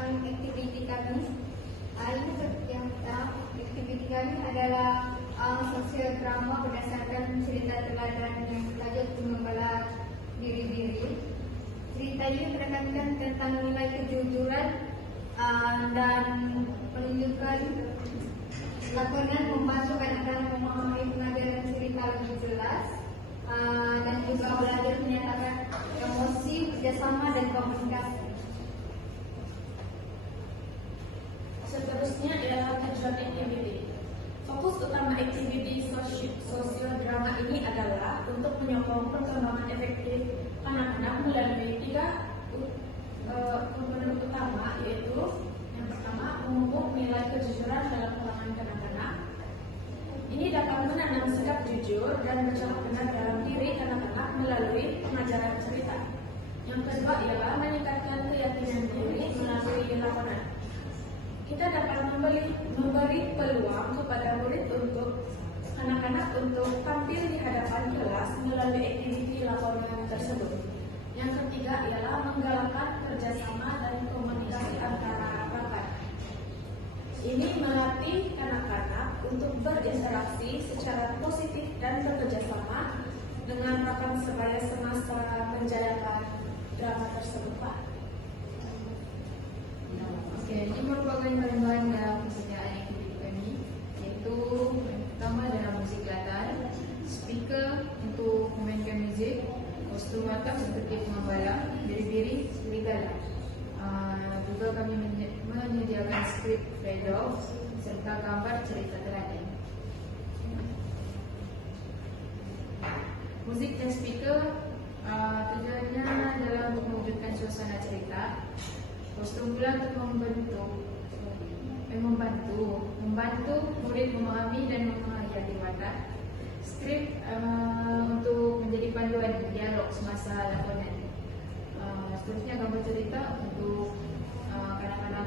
aktiviti kami. Aktiviti kami adalah sosial drama berdasarkan cerita teladan yang bertajuk Pengembala Diri. Cerita ini menekankan tentang nilai kejujuran dan menunjukkan lakonan membantu anak-anak memahami pengajaran cerita lebih jelas dan juga belajar menyatakan emosi, kerjasama dan komunikasi. Seterusnya adalah tujuan aktiviti. Fokus utama aktiviti sosial drama ini adalah untuk menyokong perkembangan efektif anak-anak melalui 3 komponen utama, yaitu yang pertama, memupuk nilai kejujuran dalam kalangan kanak-kanak. Ini dapat menanam sikap jujur dan bercakap benar dalam diri anak-anak melalui pengajaran cerita. Yang kedua ialah meningkatkan keyakinan diri melalui lakonan. Kita dapat memberi peluang kepada murid untuk anak-anak untuk tampil di hadapan kelas melalui aktiviti lakonan tersebut. Yang ketiga ialah menggalakkan kerjasama dan komunikasi antara rakan. Ini melatih anak-anak untuk berinteraksi secara positif dan bekerjasama dengan rakan sebaya semasa menjalankan drama tersebut, Pak. Oke, ini merupakan bahan-bahan dalam persediaan aktiviti kami, yaitu yang pertama adalah musik latar, speaker untuk memainkan muzik, kostum atap seperti pengembala, biri-biri, serigala. Juga kami menyediakan skrip dialog serta gambar cerita teladan. Musik dan speaker tujuannya adalah untuk mewujudkan suasana cerita. Kostum pula untuk membantu murid memahami dan menghayati watak. Skrip untuk menjadi panduan dialog semasa lakonan. Seterusnya gambar cerita untuk kanak-kanak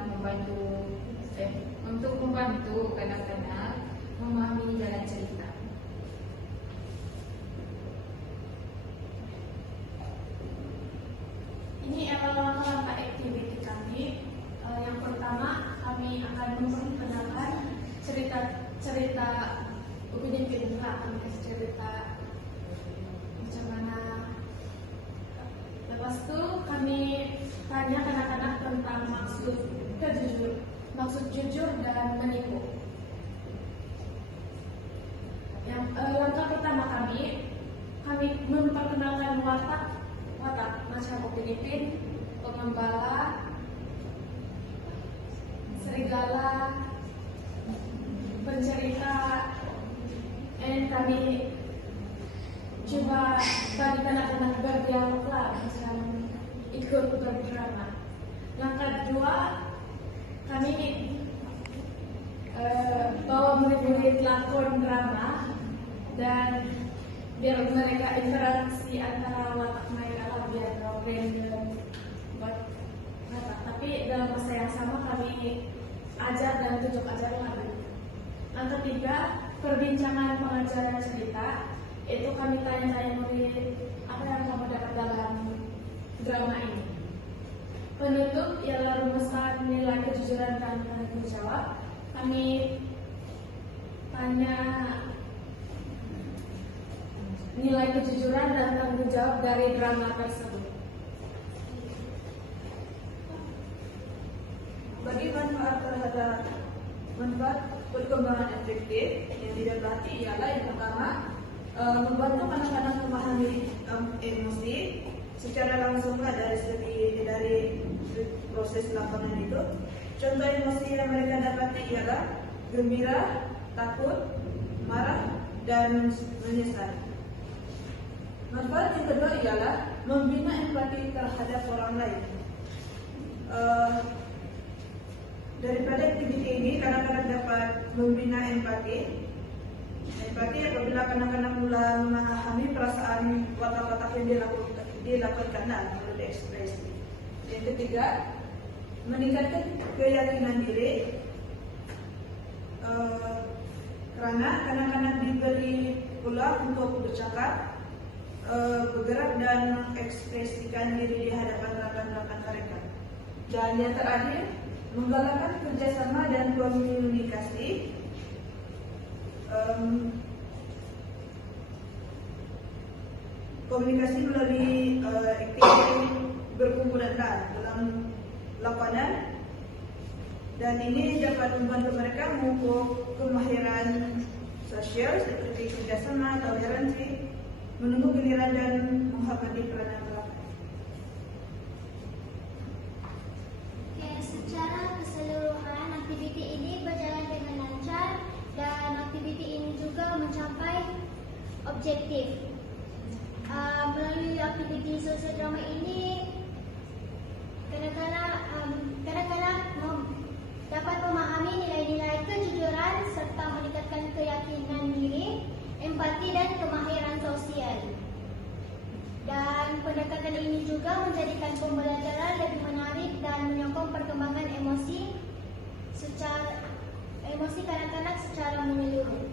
membantu kanak-kanak memahami jalan cerita. Ini adalah langkah aktiviti kami. Yang pertama, kami akan memperkenalkan cerita opini kita, cerita macam mana. Lepas itu kami tanya anak-anak tentang maksud jujur dan menipu. Yang langkah pertama kami memperkenalkan watak macam Upin-Ipin, pengembala, serigala, pencerita, dan kami coba bagi anak-anak berdialog lah, macam ikut berdrama. Langkah kedua, kami bawa murid-murid lakon drama dan biar mereka interaksi antara watak mereka lah, biar random buat watak. Tapi dalam masa yang sama kami ajar dan tunjuk ajar lagi. Yang ketiga, perbincangan pengajaran cerita. Itu kami tanya-tanya murid, apa yang kamu dapat dalam drama ini. Penutup ialah rumusan nilai kejujuran dan tanggung jawab. Kami tanya nilai kejujuran dan tanggung jawab dari drama tersebut. Bagi manfaat perkembangan efektif yang didapati ialah yang pertama, membantu anak-anak memahami emosi secara langsung dari proses lakonan itu. Contoh emosi yang mereka dapati ialah gembira, takut, marah, dan menyesal. Manfaat yang kedua ialah membina empati terhadap orang lain. Daripada aktiviti ini, kanak-kanak dapat membina empati. Empati apabila kanak-kanak mula memahami perasaan watak-watak yang dilakukan menurut ekspresi. Yang ketiga, meningkatkan keyakinan diri. Karena kanak-kanak diberi pula untuk bercakap, bergerak dan mengekspresikan diri di hadapan rakan-rakan mereka. Dan yang terakhir, menggalakkan kerjasama dan komunikasi. Komunikasi melalui aktiviti berkumpulan dalam lapangan, dan ini dapat membantu mereka mengukur kemahiran sosial seperti kerjasama, toleransi, menunggu giliran dan menghormati peranan belakang. Oke, secara keseluruhan aktiviti ini berjalan dengan lancar dan aktiviti ini juga mencapai objektif. Melalui aktiviti sosial drama ini, kanak-kanak dapat memahami nilai-nilai kejujuran serta meningkatkan keyakinan diri, empati dan kemahiran sosial. Dan pendekatan ini juga menjadikan pembelajaran lebih menarik dan menyokong perkembangan emosi kanak-kanak secara menyeluruh.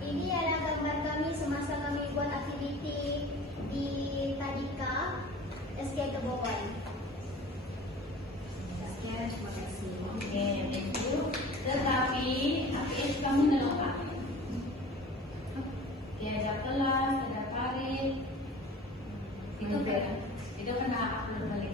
Ini adalah gambar kami semasa kami buat aktiviti di Tadika SK Kebawai. Sekian, terima kasih. Oke, itu. Tetapi APS kamu nelengkap. Ya, ada kelas, ada parit. Itu kena upload balik.